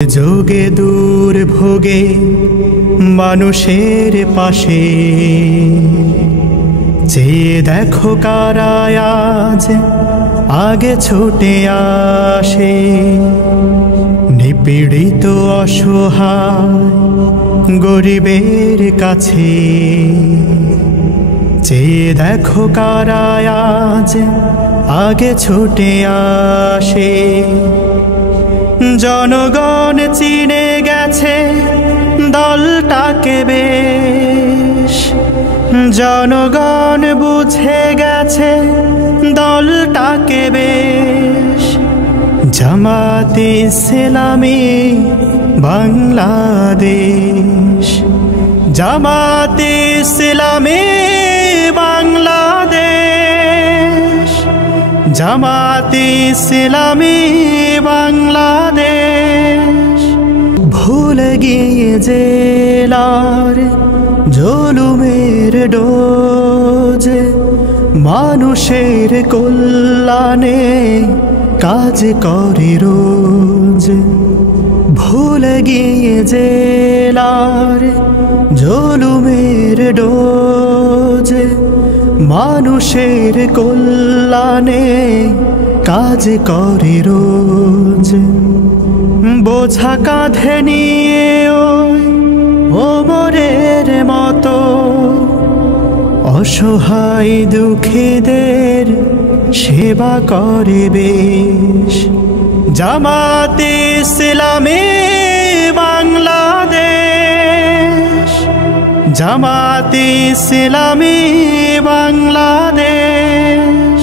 যোগে দূর ভোগে মানুষের পাশে চেয়ে দেখো কারা আজ আগে ছুটে আসে। নিপীড়িত অসহায় গরিবের কাছে চেয়ে দেখো কারা আজ আগে ছুটে আসে। জনগণ চিনে গেছে দলটাকে বেশ, জনগণ বুঝে গেছে দলটাকে বেশ। জামাতে ইসলামী বাংলাদেশ, জামাতে ইসলামী বাংলাদেশ, জামাতে ইসলামী বাংলাদেশ। ভুলে গিয়ে জেলার জুলুমের ডোজ, মানুষের কল্যাণে কাজ করে রোজ। ভুলে গিয়ে জেলার জুলুমের ডোজ, মানুষের কল্যাণে কাজ করে রোজ। বোঝা কাঁধে নিয়ে ওই ওমরের মতো অসহায় দুঃখীদের সেবা করে বেশ। জামাতে ইসলামী বাংলাদেশ, জামাতে ইসলামী বাংলাদেশ।